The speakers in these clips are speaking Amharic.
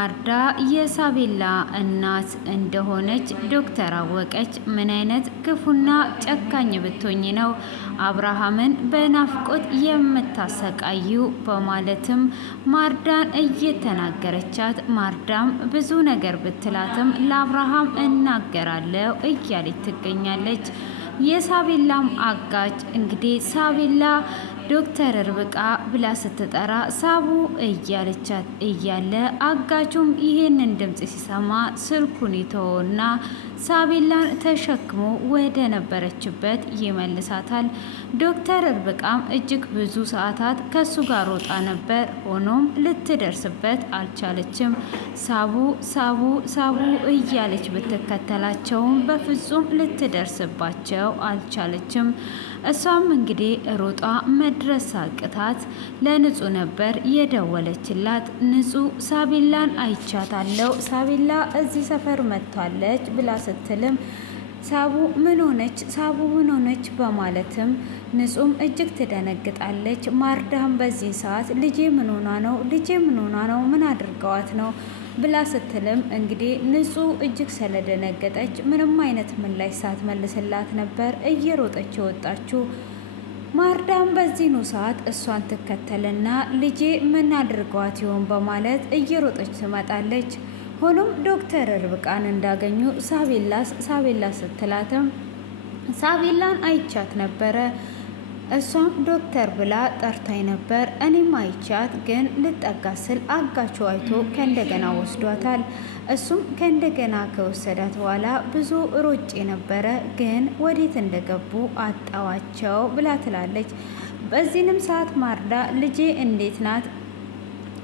ማርዳ የሳቤላ እናት እንደሆነች ዶክተር አወቀች። ምን አይነት ክፉና ጨካኝ ብትሆኝ ነው አብርሃምን በናፍቆት የምታሰቃዩ? በማለትም ማርዳን እየተናገረቻት፣ ማርዳም ብዙ ነገር ብትላትም ለአብርሃም እናገራለሁ እያለች ትገኛለች። የሳቤላም አጋጭ እንግዲህ ሳቤላ ዶክተር ርብቃ ብላ ስትጠራ ሳቡ እያለቻት እያለ አጋቹም ይሄንን ድምፅ ሲሰማ ስልኩን ይተወና ሳቤላን ተሸክሞ ወደ ነበረችበት ይመልሳታል። ዶክተር ርብቃም እጅግ ብዙ ሰዓታት ከሱ ጋር ሮጣ ነበር። ሆኖም ልትደርስበት አልቻለችም። ሳቡ ሳቡ ሳቡ እያለች ብትከተላቸውም በፍጹም ልትደርስባቸው አልቻለችም። እሷም እንግዲህ ሮጣ መድረስ አቅታት ለንጹ ነበር የደወለችላት። ንጹ ሳቤላን አይቻታለው፣ ሳቤላ እዚህ ሰፈር መጥታለች ብላ ስትልም ሳቡ ምን ሆነች? ሳቡ ምን ሆነች? በማለትም ንጹም እጅግ ትደነግጣለች። ማርዳም በዚህ ሰዓት ልጄ ምን ሆና ነው? ልጄ ምን ሆና ነው? ምን አድርገዋት ነው ብላ ስትልም እንግዲህ ንጹህ እጅግ ስለደነገጠች ምንም አይነት ምላሽ ሳትመልስላት ነበር እየሮጠች የወጣችው። ማርዳም በዚህኑ ሰዓት እሷን ትከተልና ልጄ ምን አድርገዋት ይሆን በማለት እየሮጠች ትመጣለች። ሆኖም ዶክተር ርብቃን እንዳገኙ ሳቤላ ስትላትም ሳቤላን አይቻት ነበረ። እሷም ዶክተር ብላ ጠርታኝ ነበር። እኔም አይቻት ግን ልጠጋ ስል አጋቹ አይቶ ከእንደገና ወስዷታል። እሱም ከእንደገና ከወሰዳት በኋላ ብዙ ሮጬ ነበረ፣ ግን ወዴት እንደገቡ አጣዋቸው ብላ ትላለች። በዚህንም ሰዓት ማርዳ ልጄ እንዴት ናት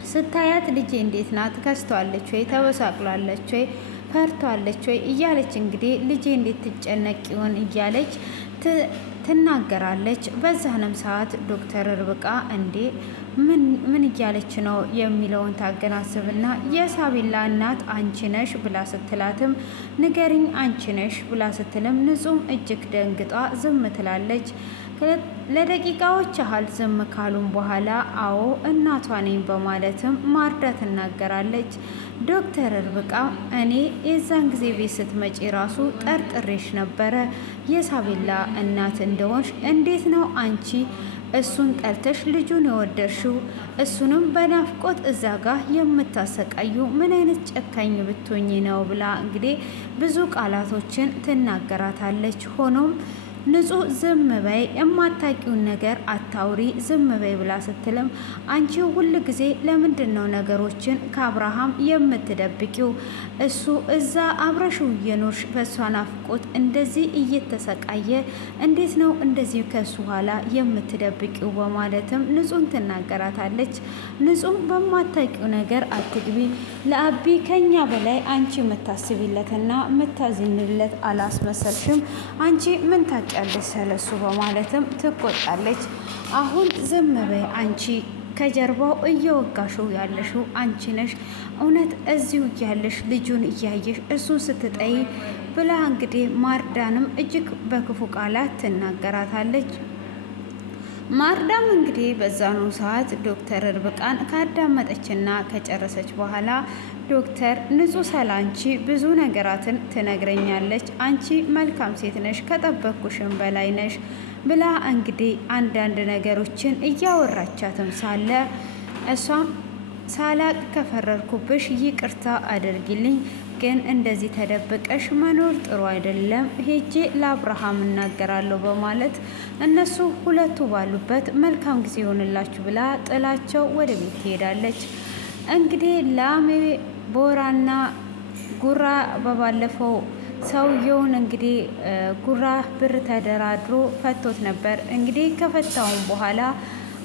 ስታያት፣ ልጄ እንዴት ናት? ከስቷለች ወይ? ተበሳቅላለች ወይ? ፈርቷለች ወይ? እያለች እንግዲህ ልጄ እንዴት ትጨነቅ ይሆን እያለች ትናገራለች። በዛንም ሰዓት ዶክተር ርብቃ እንዴ ምን እያለች ነው የሚለውን ታገናስብና የሳቤላ እናት አንቺ ነሽ ብላ ስትላትም ንገሪኝ አንቺ ነሽ ብላ ስትልም ንጹም እጅግ ደንግጧ ዝም ትላለች። ለደቂቃዎች ያህል ዝም ካሉም በኋላ አዎ እናቷ ነኝ በማለትም ማርዳ ትናገራለች። ዶክተር ርብቃ እኔ የዛን ጊዜ ቤት ስትመጪ ራሱ ጠርጥሬሽ ነበረ የሳቤላ እናት እንደሆንሽ። እንዴት ነው አንቺ እሱን ጠልተሽ ልጁን የወደድሽው? እሱንም በናፍቆት እዛ ጋር የምታሰቃዩ ምን አይነት ጨካኝ ብትሆኚ ነው ብላ እንግዲህ ብዙ ቃላቶችን ትናገራታለች። ሆኖም ንጹህ ዝም በይ፣ የማታውቂውን ነገር አታውሪ፣ ዝም በይ ብላ ስትልም አንቺ ሁል ጊዜ ለምንድን ነው ነገሮችን ከአብርሃም የምትደብቂው? እሱ እዛ አብረሽው እየኖርሽ በእሷ ናፍቆት እንደዚህ እየተሰቃየ እንዴት ነው እንደዚህ ከሱ ኋላ የምትደብቂው? በማለትም ንጹህን ትናገራታለች። ንጹህ በማታውቂው ነገር አትግቢ፣ ለአቢ ከኛ በላይ አንቺ የምታስቢለትና የምታዝንለት አላስመሰልሽም። አንቺ ምን ታውቂ ያለች ስለሱ በማለትም ትቆጣለች። አሁን ዝም በይ አንቺ፣ ከጀርባው እየወጋሽው ያለሽው አንቺ ነሽ። እውነት እዚሁ እያለሽ ልጁን እያየሽ እሱን ስትጠይ ብላ እንግዲህ ማርዳንም እጅግ በክፉ ቃላት ትናገራታለች። ማርዳም እንግዲህ በዛኑ ሰዓት ዶክተር ርብቃን ካዳመጠችና ከጨረሰች በኋላ ዶክተር ንጹህ ስላንቺ ብዙ ነገራትን ትነግረኛለች። አንቺ መልካም ሴት ነሽ፣ ከጠበቅኩሽም በላይ ነሽ ብላ እንግዲህ አንዳንድ ነገሮችን እያወራቻትም ሳለ እሷም ሳላቅ ከፈረርኩብሽ ይቅርታ አድርጊልኝ፣ ግን እንደዚህ ተደብቀሽ መኖር ጥሩ አይደለም፣ ሄጄ ለአብርሃም እናገራለሁ በማለት እነሱ ሁለቱ ባሉበት መልካም ጊዜ ይሆንላችሁ ብላ ጥላቸው ወደ ቤት ትሄዳለች። እንግዲህ ላሜ ቦራና ጉራ በባለፈው ሰውየውን እንግዲህ ጉራ ብር ተደራድሮ ፈቶት ነበር። እንግዲህ ከፈታውን በኋላ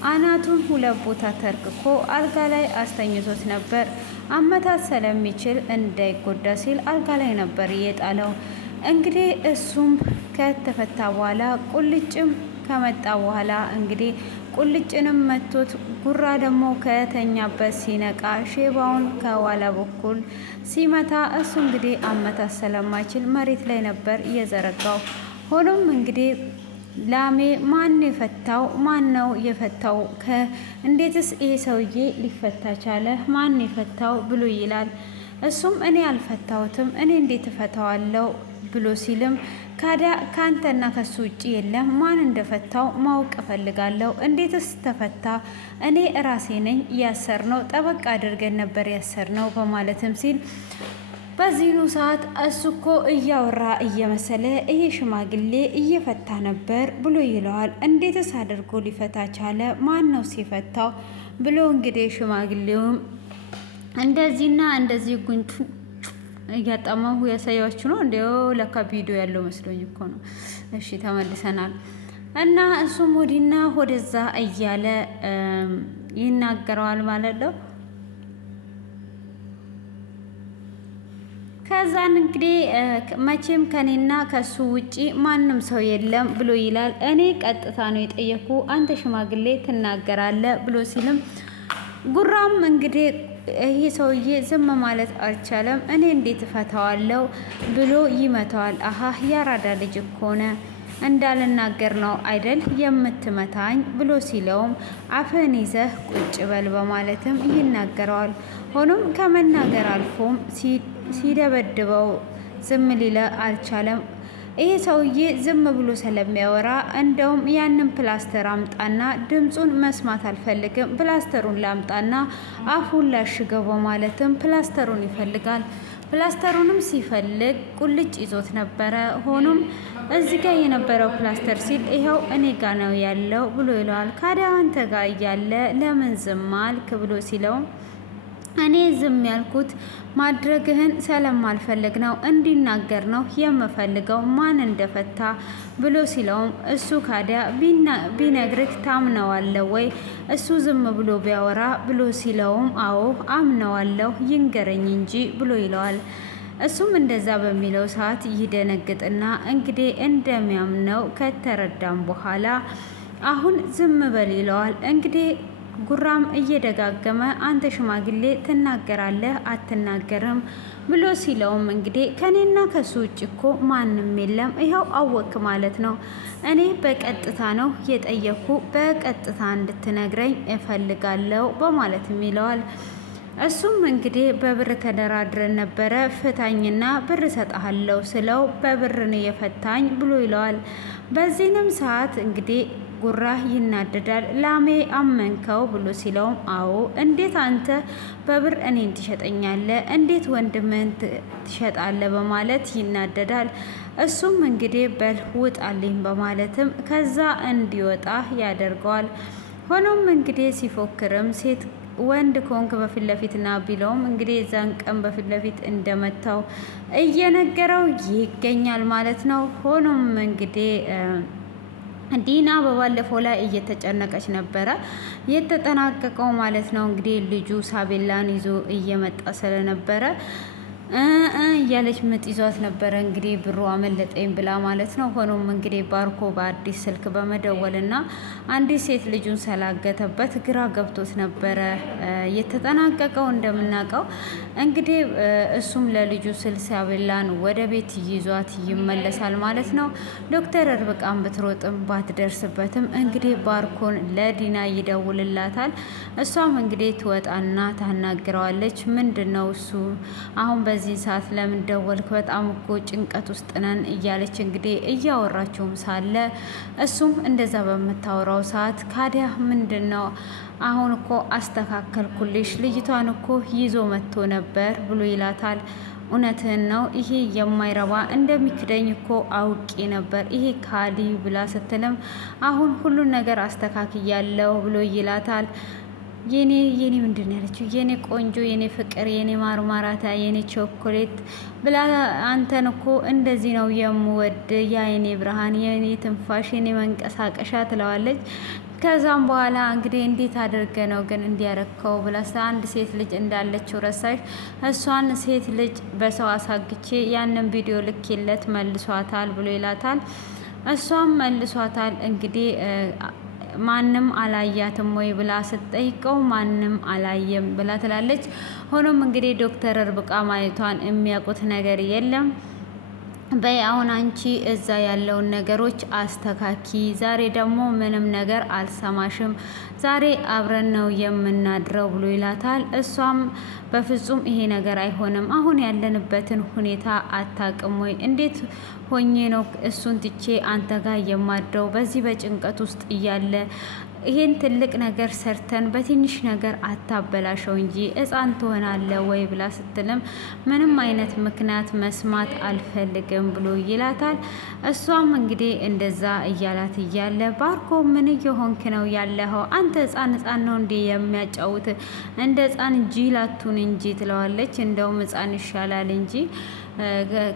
አናቱን ሁለት ቦታ ተርክኮ አልጋ ላይ አስተኝቶት ነበር። አመታት ስለሚችል እንዳይጎዳ ሲል አልጋ ላይ ነበር የጣለው። እንግዲህ እሱም ከተፈታ በኋላ ቁልጭም ከመጣ በኋላ እንግዲህ ቁልጭንም መቶት ጉራ ደግሞ ከተኛበት ሲነቃ ሼባውን ከኋላ በኩል ሲመታ እሱ እንግዲህ አመታት ስለማይችል መሬት ላይ ነበር እየዘረጋው። ሆኖም እንግዲህ ላሜ ማን የፈታው? ማን ነው የፈታው? እንዴትስ ይሄ ሰውዬ ሊፈታ ቻለ? ማን የፈታው ብሎ ይላል። እሱም እኔ አልፈታሁትም፣ እኔ እንዴት እፈታዋለሁ ብሎ ሲልም ከአንተና ከሱ ውጭ የለም፣ ማን እንደፈታው ማወቅ እፈልጋለሁ። እንዴትስ ተፈታ? እኔ ራሴ ነኝ ያሰርነው፣ ጠበቅ አድርገን ነበር ያሰርነው በማለትም ሲል በዚህኑ ሰዓት እሱ እኮ እያወራ እየመሰለ ይሄ ሽማግሌ እየፈታ ነበር ብሎ ይለዋል። እንዴትስ አድርጎ ሊፈታ ቻለ? ማን ነው ሲፈታው ብሎ እንግዲህ ሽማግሌውም እንደዚህና እንደዚህ ጉንጩን እያጣማሁ ያሳያችሁ ነው። እንዲያው ለካ ቪዲዮ ያለው መስሎኝ እኮ ነው። እሺ ተመልሰናል። እና እሱም ወዲና ወደዛ እያለ ይናገረዋል ማለት ነው። ከዛን እንግዲህ መቼም ከኔና ከሱ ውጪ ማንም ሰው የለም ብሎ ይላል። እኔ ቀጥታ ነው የጠየኩ፣ አንተ ሽማግሌ ትናገራለህ ብሎ ሲልም ጉራም እንግዲህ ይሄ ሰውዬ ዝም ማለት አልቻለም። እኔ እንዴት እፈታዋለሁ ብሎ ይመታዋል። አሀ ያራዳ ልጅ እኮ ነህ እንዳልናገር ነው አይደል የምትመታኝ ብሎ ሲለውም አፍህን ይዘህ ቁጭ በል በማለትም ይናገረዋል። ሆኖም ከመናገር አልፎም ሲደበድበው ዝም ሊለ አልቻለም። ይሄ ሰውዬ ዝም ብሎ ስለሚያወራ እንደውም ያንን ፕላስተር አምጣና ድምፁን መስማት አልፈልግም፣ ፕላስተሩን ላምጣና አፉን ላሽገው በማለትም ፕላስተሩን ይፈልጋል። ፕላስተሩንም ሲፈልግ ቁልጭ ይዞት ነበረ። ሆኖም እዚህ ጋር የነበረው ፕላስተር ሲል ይኸው እኔ ጋ ነው ያለው ብሎ ይለዋል። ካዲያ አንተ ጋር እያለ ለምን ዝም አልክ ብሎ ሲለው እኔ ዝም ያልኩት ማድረግህን ስለማልፈልግ ነው፣ እንዲናገር ነው የምፈልገው ማን እንደፈታ ብሎ ሲለውም እሱ ካዲያ ቢነግርህ ታምነዋለህ ወይ? እሱ ዝም ብሎ ቢያወራ ብሎ ሲለውም አዎ አምነዋለሁ ይንገረኝ እንጂ ብሎ ይለዋል። እሱም እንደዛ በሚለው ሰዓት ይደነግጥና እንግዲህ እንደሚያምነው ከተረዳም በኋላ አሁን ዝም በል ይለዋል። እንግዲህ ጉራም እየደጋገመ አንተ ሽማግሌ ትናገራለህ አትናገርም ብሎ ሲለውም እንግዲህ ከኔና ከሱ ውጭ እኮ ማንም የለም፣ ይኸው አወክ ማለት ነው። እኔ በቀጥታ ነው የጠየኩ፣ በቀጥታ እንድትነግረኝ እፈልጋለሁ በማለትም ይለዋል። እሱም እንግዲህ በብር ተደራድረን ነበረ ፍታኝና ብር ሰጠሃለሁ ስለው በብር ነው የፈታኝ ብሎ ይለዋል። በዚህንም ሰዓት እንግዲህ ጉራ ይናደዳል። ላሜ አመንከው ብሎ ሲለውም አዎ እንዴት አንተ በብር እኔን ትሸጠኛለህ? እንዴት ወንድምህን ትሸጣለህ? በማለት ይናደዳል። እሱም እንግዲህ በል ውጣልኝ በማለትም ከዛ እንዲወጣ ያደርገዋል። ሆኖም እንግዲህ ሲፎክርም ሴት ወንድ ኮንክ በፊት ለፊት ና ቢለውም እንግዲህ የዛን ቀን በፊት ለፊት እንደመታው እየነገረው ይገኛል ማለት ነው። ሆኖም እንግዲህ ዲና በባለፈው ላይ እየተጨነቀች ነበረ የተጠናቀቀው ማለት ነው። እንግዲህ ልጁ ሳቤላን ይዞ እየመጣ ስለነበረ እያለች ምጥ ይዟት ነበረ። እንግዲህ ብሩ አመለጠኝ ብላ ማለት ነው። ሆኖም እንግዲህ ባርኮ በአዲስ ስልክ በመደወልና አንዲት ሴት ልጁን ስላገተበት ግራ ገብቶት ነበረ የተጠናቀቀው። እንደምናውቀው እንግዲህ እሱም ለልጁ ስል ሳቤላን ወደ ቤት ይዟት ይመለሳል ማለት ነው። ዶክተር ርብቃን ብትሮጥም ባትደርስበትም እንግዲህ ባርኮን ለዲና ይደውልላታል። እሷም እንግዲህ ትወጣና ታናግረዋለች። ምንድን ነው እሱ አሁን በዚህ ሰዓት ለምን ደወልክ? በጣም እኮ ጭንቀት ውስጥ ነን እያለች እንግዲህ እያወራችውም ሳለ እሱም እንደዛ በምታወራው ሰዓት ካዲያ ምንድን ነው አሁን እኮ አስተካከልኩልሽ፣ ልጅቷን እኮ ይዞ መጥቶ ነበር ብሎ ይላታል። እውነትህን ነው፣ ይሄ የማይረባ እንደሚክደኝ እኮ አውቄ ነበር ይሄ ካዲ ብላ ስትልም አሁን ሁሉን ነገር አስተካክያለሁ ብሎ ይላታል። የኔ ምንድን ነው ያለችው? የኔ ቆንጆ፣ የኔ ፍቅር፣ የኔ ማርማራታ፣ የኔ ቾኮሌት ብላ አንተን እኮ እንደዚህ ነው የምወድ፣ የኔ ብርሃን፣ የኔ ትንፋሽ፣ የኔ መንቀሳቀሻ ትለዋለች። ከዛም በኋላ እንግዲህ እንዴት አድርገ ነው ግን እንዲያረከው ብላ አንድ ሴት ልጅ እንዳለችው ረሳሽ? እሷን ሴት ልጅ በሰው አሳግቼ ያንን ቪዲዮ ልኬለት መልሷታል ብሎ ይላታል። እሷም መልሷታል እንግዲህ ማንም አላያትም ወይ ብላ ስትጠይቀው ማንም አላየም ብላ ትላለች። ሆኖም እንግዲህ ዶክተር ርብቃ ማየቷን የሚያውቁት ነገር የለም። በይ አሁን አንቺ እዛ ያለውን ነገሮች አስተካኪ፣ ዛሬ ደግሞ ምንም ነገር አልሰማሽም፣ ዛሬ አብረን ነው የምናድረው ብሎ ይላታል። እሷም በፍጹም ይሄ ነገር አይሆንም፣ አሁን ያለንበትን ሁኔታ አታውቅም ወይ? እንዴት ሆኜ ነው እሱን ትቼ አንተ ጋር የማድረው? በዚህ በጭንቀት ውስጥ እያለ ይሄን ትልቅ ነገር ሰርተን በትንሽ ነገር አታበላሸው እንጂ ሕፃን ትሆናለህ ወይ ብላ ስትልም ምንም አይነት ምክንያት መስማት አልፈልግም ብሎ ይላታል። እሷም እንግዲህ እንደዛ እያላት እያለ ባርኮ ምን እየሆንክ ነው ያለኸው? አንተ ሕፃን ነው እንዴ የሚያጫውት? እንደ ሕፃን ጅል አትሁን እንጂ ትለዋለች። እንደውም ሕፃን ይሻላል እንጂ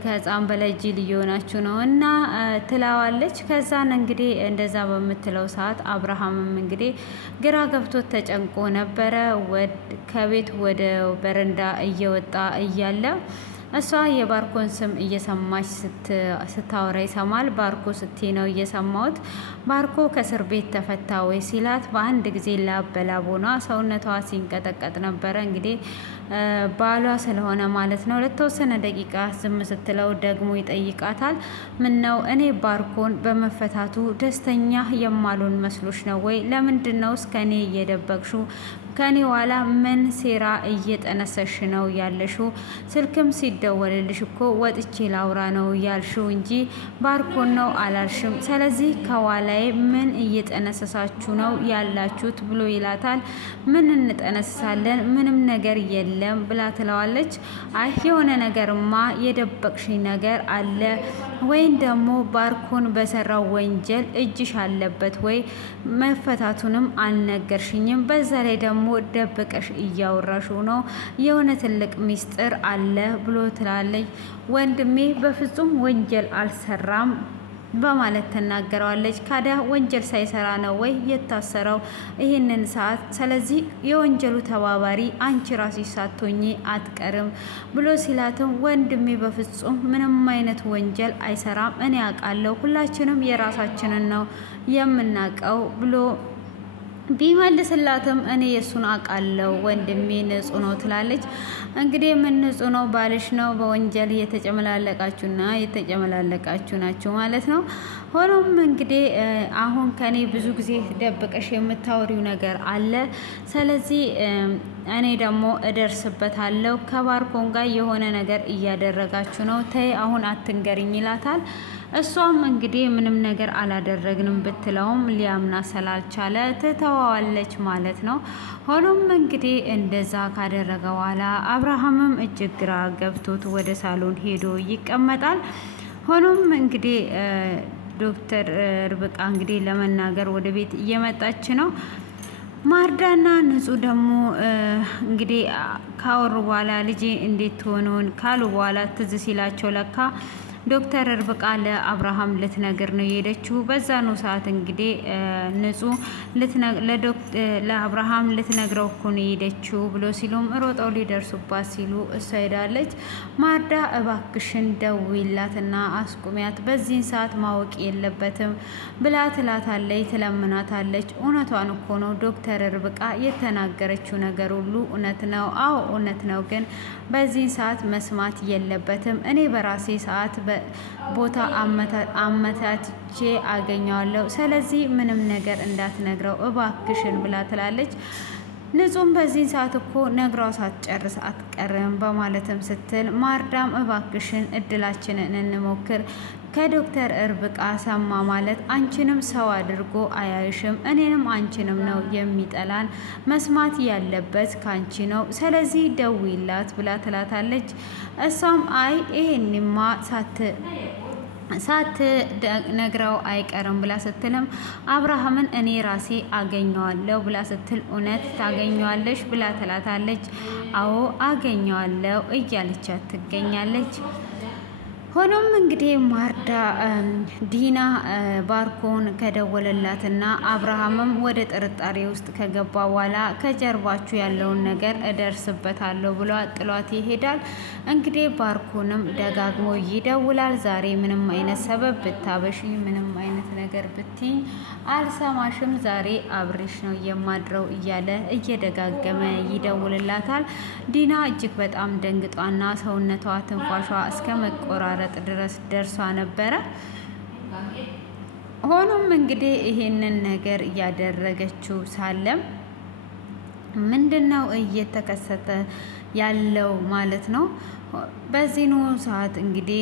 ከህፃን በላይ ጅል እየሆናችሁ ነው እና ትላዋለች። ከዛን እንግዲህ እንደዛ በምትለው ሰዓት አብርሃምም እንግዲህ ግራ ገብቶት ተጨንቆ ነበረ። ከቤት ወደ በረንዳ እየወጣ እያለ እሷ የባርኮን ስም እየሰማች ስታወራ ይሰማል። ባርኮ ስቴ ነው እየሰማሁት። ባርኮ ከእስር ቤት ተፈታ ወይ ሲላት በአንድ ጊዜ ላበላብ ሆኗ ሰውነቷ ሲንቀጠቀጥ ነበረ። እንግዲህ ባሏ ስለሆነ ማለት ነው። ለተወሰነ ደቂቃ ዝም ስትለው ደግሞ ይጠይቃታል። ምን ነው እኔ ባርኮን በመፈታቱ ደስተኛ የማልሆን መስሎች ነው ወይ? ለምንድን ነው እስከ እኔ እየደበቅሹ? ከኔ ኋላ ምን ሴራ እየጠነሰሽ ነው ያለሽው? ስልክም ሲደወልልሽ እኮ ወጥቼ ላውራ ነው ያልሽው እንጂ ባርኮን ነው አላልሽም። ስለዚህ ከኋላዬ ምን እየጠነሰሳችሁ ነው ያላችሁት ብሎ ይላታል። ምን እንጠነስሳለን? ምንም ነገር የለም ብላ ትለዋለች። አይ የሆነ ነገርማ የደበቅሽኝ ነገር አለ ወይም ደግሞ ባርኮን በሰራው ወንጀል እጅሽ አለበት ወይ? መፈታቱንም አልነገርሽኝም። በዛ ላይ ደግሞ ደብቀሽ እያወራሹ ነው። የሆነ ትልቅ ሚስጥር አለ ብሎ ትላለች። ወንድሜ በፍጹም ወንጀል አልሰራም በማለት ትናገረዋለች። ካዲያ ወንጀል ሳይሰራ ነው ወይ የታሰረው ይህንን ሰዓት? ስለዚህ የወንጀሉ ተባባሪ አንቺ ራስሽ ሳትሆኚ አትቀርም ብሎ ሲላትም ወንድሜ በፍጹም ምንም አይነት ወንጀል አይሰራም፣ እኔ አውቃለሁ፣ ሁላችንም የራሳችንን ነው የምናውቀው ብሎ ቢመልስላትም እኔ የእሱን አውቃለሁ ወንድሜ ንጹህ ነው ትላለች። እንግዲህ ምን ንጹህ ነው? ባልሽ ነው። በወንጀል የተጨመላለቃችሁ ናቸው ማለት ነው። ሆኖም እንግዲህ አሁን ከኔ ብዙ ጊዜ ደብቀሽ የምታወሪው ነገር አለ። ስለዚህ እኔ ደግሞ እደርስበታለሁ። ከባርኮን ጋር የሆነ ነገር እያደረጋችሁ ነው። ተይ አሁን አትንገርኝ ይላታል። እሷም እንግዲህ ምንም ነገር አላደረግንም ብትለውም ሊያምና ስላልቻለ ትተዋዋለች ማለት ነው። ሆኖም እንግዲህ እንደዛ ካደረገ በኋላ አብርሃምም እጅግ ግራ ገብቶት ወደ ሳሎን ሄዶ ይቀመጣል። ሆኖም እንግዲህ ዶክተር ርብቃ እንግዲህ ለመናገር ወደ ቤት እየመጣች ነው። ማርዳና ንጹህ ደግሞ እንግዲህ ካወሩ በኋላ ልጄ እንዴት ሆኖን ካሉ በኋላ ትዝ ሲላቸው ለካ ዶክተር ርብቃ ለአብርሃም ልትነግር ነው የሄደችው። በዛኑ ሰዓት እንግዲህ ንጹህ ለአብርሃም ልትነግረው እኮ ነው የሄደችው ብሎ ሲሉም ሮጠው ሊደርሱባት ሲሉ እሷ ሄዳለች። ማርዳ እባክሽን ደውይላትና አስቁሚያት፣ በዚህን ሰዓት ማወቅ የለበትም ብላ ትላታለች፣ ትለምናታለች። እውነቷን እኮ ነው ዶክተር ርብቃ የተናገረችው ነገር ሁሉ እውነት ነው። አዎ እውነት ነው፣ ግን በዚህን ሰዓት መስማት የለበትም። እኔ በራሴ ሰዓት ቦታ አመታትቼ አገኘዋለሁ። ስለዚህ ምንም ነገር እንዳትነግረው እባክሽን ብላ ትላለች። ንጹም በዚህ ሰዓት እኮ ነግሯ ሳትጨርስ አትቀርም በማለትም ስትል ማርዳም እባክሽን እድላችንን እንሞክር፣ ከዶክተር ርብቃ ሰማ ማለት አንቺንም ሰው አድርጎ አያይሽም፣ እኔንም አንቺንም ነው የሚጠላን፣ መስማት ያለበት ካንቺ ነው፣ ስለዚህ ደውይላት ብላ ትላታለች። እሷም አይ ይሄንማ ነግረው አይቀርም ብላ ስትልም አብርሃምን እኔ ራሴ አገኘዋለሁ ብላ ስትል እውነት ታገኘዋለሽ ብላ ትላታለች። አዎ አገኘዋለሁ እያለቻት ትገኛለች። ሆኖም እንግዲህ ማርዳ ዲና ባርኮን ከደወለላትና አብርሃምም ወደ ጥርጣሬ ውስጥ ከገባ በኋላ ከጀርባችሁ ያለውን ነገር እደርስበታለሁ ብሎ ጥሏት ይሄዳል። እንግዲህ ባርኮንም ደጋግሞ ይደውላል። ዛሬ ምንም አይነት ሰበብ ብታበሽ፣ ምንም አይነት ነገር ብትኝ አልሰማሽም፣ ዛሬ አብሬሽ ነው የማድረው እያለ እየደጋገመ ይደውልላታል። ዲና እጅግ በጣም ደንግጧና ሰውነቷ ትንፋሿ እስከ መቆራረጥ መቋረጥ ድረስ ደርሷ ነበረ። ሆኖም እንግዲህ ይሄንን ነገር እያደረገችው ሳለም ምንድነው እየተከሰተ ያለው ማለት ነው። በዚህኑ ሰዓት እንግዲህ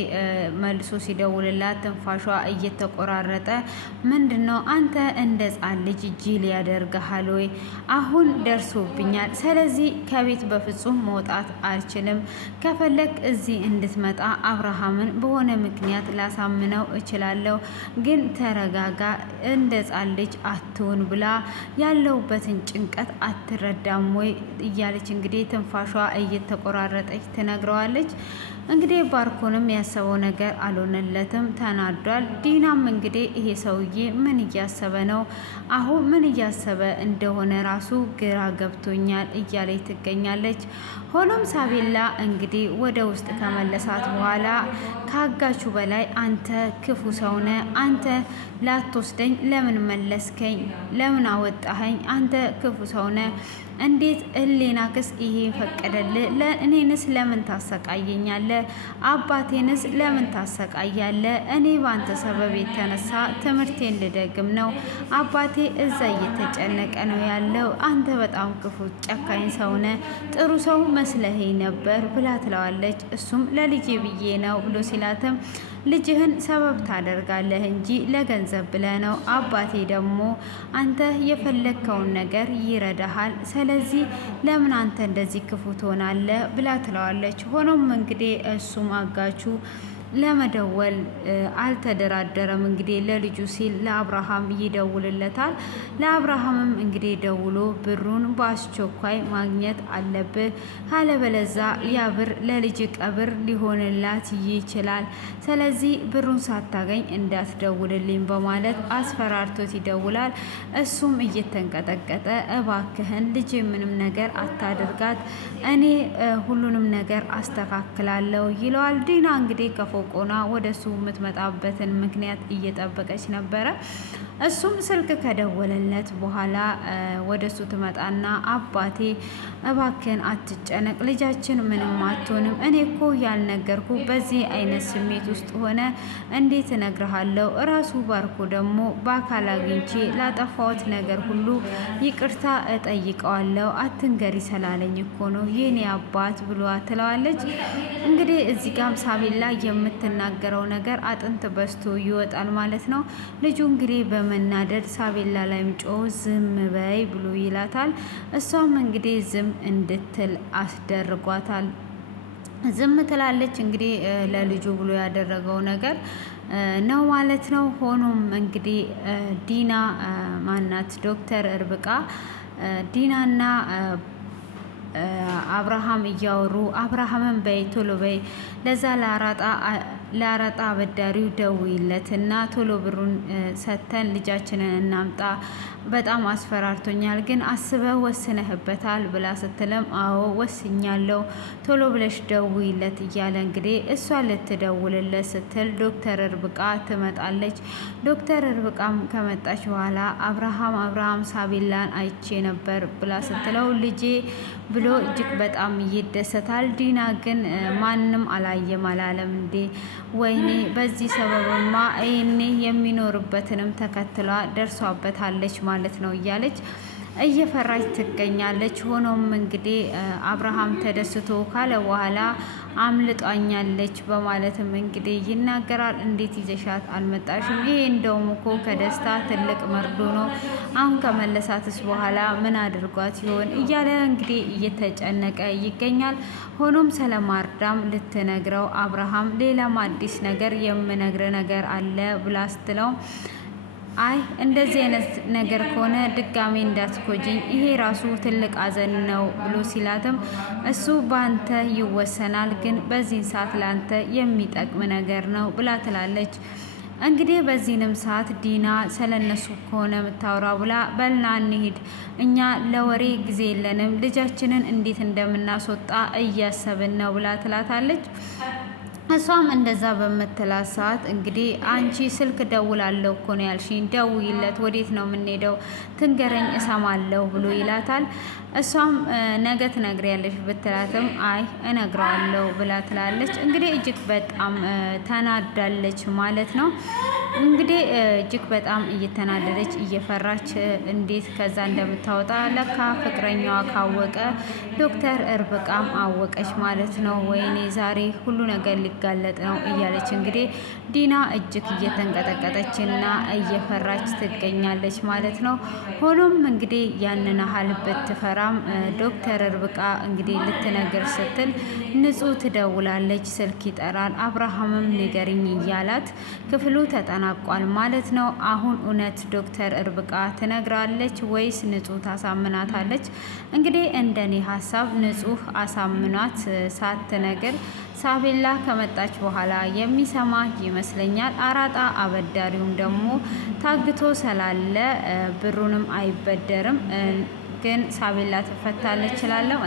መልሶ ሲደውልላት ትንፋሿ እየተቆራረጠ ምንድነው አንተ እንደ ሕፃን ልጅ ጅል ያደርግሃል ወይ? አሁን ደርሶብኛል። ስለዚህ ከቤት በፍጹም መውጣት አልችልም። ከፈለግ እዚህ እንድትመጣ አብርሃምን በሆነ ምክንያት ላሳምነው እችላለሁ። ግን ተረጋጋ፣ እንደ ሕፃን ልጅ አትሁን ብላ ያለውበትን ጭንቀት አትረዳም ወይ እያለች እንግዲህ ትንፋሿ እየተቆራረጠች ትነግረዋለች። እንግዲህ ባርኮንም ያሰበው ነገር አልሆነለትም፣ ተናዷል። ዲናም እንግዲህ ይሄ ሰውዬ ምን እያሰበ ነው? አሁን ምን እያሰበ እንደሆነ ራሱ ግራ ገብቶኛል እያለች ትገኛለች። ሆኖም ሳቤላ እንግዲህ ወደ ውስጥ ከመለሳት በኋላ ካጋቹ በላይ አንተ ክፉ ሰውነ፣ አንተ ላትወስደኝ ለምን መለስከኝ? ለምን አወጣኸኝ? አንተ ክፉ ሰውነ፣ እንዴት ህሌናክስ ይሄ ፈቀደልህ? ለእኔንስ ለምን ታሰቃየኛለህ? አባቴንስ ለምን ታሰቃያለህ? እኔ ባንተ ሰበብ የተነሳ ትምህርቴን ልደግም ነው። አባቴ እዛ እየተጨነቀ ነው ያለው። አንተ በጣም ክፉ ጨካኝ ሰውነ፣ ጥሩ ሰው መስለኸኝ ነበር ብላ ትለዋለች። እሱም ለልጄ ብዬ ነው ብሎ ሲላትም ልጅህን ሰበብ ታደርጋለህ እንጂ ለገንዘብ ብለህ ነው። አባቴ ደግሞ አንተ የፈለግከውን ነገር ይረዳሃል። ስለዚህ ለምን አንተ እንደዚህ ክፉ ትሆናለህ ብላ ትለዋለች። ሆኖም እንግዲህ እሱም አጋቹ ለመደወል አልተደራደረም። እንግዲህ ለልጁ ሲል ለአብርሃም ይደውልለታል። ለአብርሃምም እንግዲህ ደውሎ ብሩን በአስቸኳይ ማግኘት አለብህ፣ ካለበለዛ ያ ብር ለልጅ ቀብር ሊሆንላት ይችላል። ስለዚህ ብሩን ሳታገኝ እንዳትደውልልኝ በማለት አስፈራርቶት ይደውላል። እሱም እየተንቀጠቀጠ እባክህን ልጅ ምንም ነገር አታድርጋት፣ እኔ ሁሉንም ነገር አስተካክላለሁ ይለዋል። ዲና እንግዲህ ቆና ወደ እሱ የምትመጣበትን ምክንያት እየጠበቀች ነበረ። እሱም ስልክ ከደወለለት በኋላ ወደ እሱ ትመጣና አባቴ እባክን አትጨነቅ፣ ልጃችን ምንም አትሆንም። እኔ እኮ ያልነገርኩ በዚህ አይነት ስሜት ውስጥ ሆነ እንዴት እነግርሃለሁ? እራሱ ባርኮ ደግሞ በአካል አግኝቼ ላጠፋሁት ነገር ሁሉ ይቅርታ እጠይቀዋለሁ። አትንገሪ ስላለኝ እኮ ነው የኔ አባት ብሏ ትለዋለች። እንግዲህ እዚህ ጋም ሳቤላ የምትናገረው ነገር አጥንት በስቶ ይወጣል ማለት ነው። ልጁ እንግዲህ በመናደድ ሳቤላ ላይም ጮ ዝም በይ ብሎ ይላታል። እሷም እንግዲህ ዝም እንድትል አስደርጓታል። ዝም ትላለች። እንግዲህ ለልጁ ብሎ ያደረገው ነገር ነው ማለት ነው። ሆኖም እንግዲህ ዲና ማናት ዶክተር እርብቃ ዲናና አብርሃም እያወሩ አብርሃምን በይ ቶሎ በይ ለዛ ለአራጣ አበዳሪው ደውይለትና ቶሎ ብሩን ሰተን ልጃችንን እናምጣ፣ በጣም አስፈራርቶኛል፣ ግን አስበህ ወስነህበታል ብላ ስትልም አዎ ወስኛለሁ፣ ቶሎ ብለሽ ደውይለት እያለ እንግዲህ እሷ ልትደውልለት ስትል ዶክተር እርብቃ ትመጣለች። ዶክተር እርብቃም ከመጣች በኋላ አብርሃም ሳቤላን አይቼ ነበር ብላ ስትለው ልጄ ብሎ እጅግ በጣም ይደሰታል። ዲና ግን ማንም አላየም አላለም እንዴ? ወይኔ በዚህ ሰበብማ ይኔ የሚኖርበትንም ተከትላ ደርሷበታለች ማለት ነው እያለች እየፈራች ትገኛለች። ሆኖም እንግዲህ አብርሃም ተደስቶ ካለ በኋላ አምልጧኛለች በማለትም እንግዲህ ይናገራል። እንዴት ይዘሻት አልመጣሽም? ይሄ እንደውም እኮ ከደስታ ትልቅ መርዶ ነው። አሁን ከመለሳትስ በኋላ ምን አድርጓት ይሆን እያለ እንግዲህ እየተጨነቀ ይገኛል። ሆኖም ስለማርዳም ልትነግረው አብርሃም ሌላም አዲስ ነገር የምነግር ነገር አለ ብላ ስትለው አይ እንደዚህ አይነት ነገር ከሆነ ድጋሜ እንዳትኮጂኝ፣ ይሄ ራሱ ትልቅ አዘን ነው ብሎ ሲላትም እሱ በአንተ ይወሰናል፣ ግን በዚህን ሰዓት ለአንተ የሚጠቅም ነገር ነው ብላ ትላለች። እንግዲህ በዚህንም ሰዓት ዲና ስለነሱ ከሆነ የምታወራ ብላ በልና እንሂድ፣ እኛ ለወሬ ጊዜ የለንም፣ ልጃችንን እንዴት እንደምናስወጣ እያሰብን ነው ብላ ትላታለች። እሷም እንደዛ በምትላት ሰዓት እንግዲህ አንቺ ስልክ ደውላለሁ እኮ ነው ያልሽኝ፣ ደውይለት፣ ወዴት ነው የምንሄደው? ትንገረኝ እሰማለሁ ብሎ ይላታል። እሷም ነገ ትነግሪያለሽ ብትላትም አይ እነግረዋለሁ ብላ ትላለች። እንግዲህ እጅግ በጣም ተናዳለች ማለት ነው። እንግዲህ እጅግ በጣም እየተናደደች እየፈራች እንዴት ከዛ እንደምታወጣ ለካ ፍቅረኛዋ ካወቀ ዶክተር እርብቃም አወቀች ማለት ነው። ወይኔ ዛሬ ሁሉ ነገር ሊጋለጥ ነው እያለች እንግዲህ ዲና እጅግ እየተንቀጠቀጠች እና እየፈራች ትገኛለች ማለት ነው። ሆኖም እንግዲህ ያንን ያህል ብትፈራም ዶክተር እርብቃ እንግዲህ ልትነግር ስትል ንጹህ ትደውላለች። ስልክ ይጠራል። አብርሃምም ንገሪኝ እያላት ክፍሉ ተጠናቋል ማለት ነው። አሁን እውነት ዶክተር እርብቃ ትነግራለች ወይስ ንጹህ ታሳምናታለች? እንግዲህ እንደኔ ሀሳብ ንጹህ አሳምኗት ሳትነግር ሳቤላ ከመጣች በኋላ የሚሰማ ይመስለኛል። አራጣ አበዳሪውም ደግሞ ታግቶ ስላለ ብሩንም አይበደርም። ግን ሳቤላ ትፈታለች እላለሁ።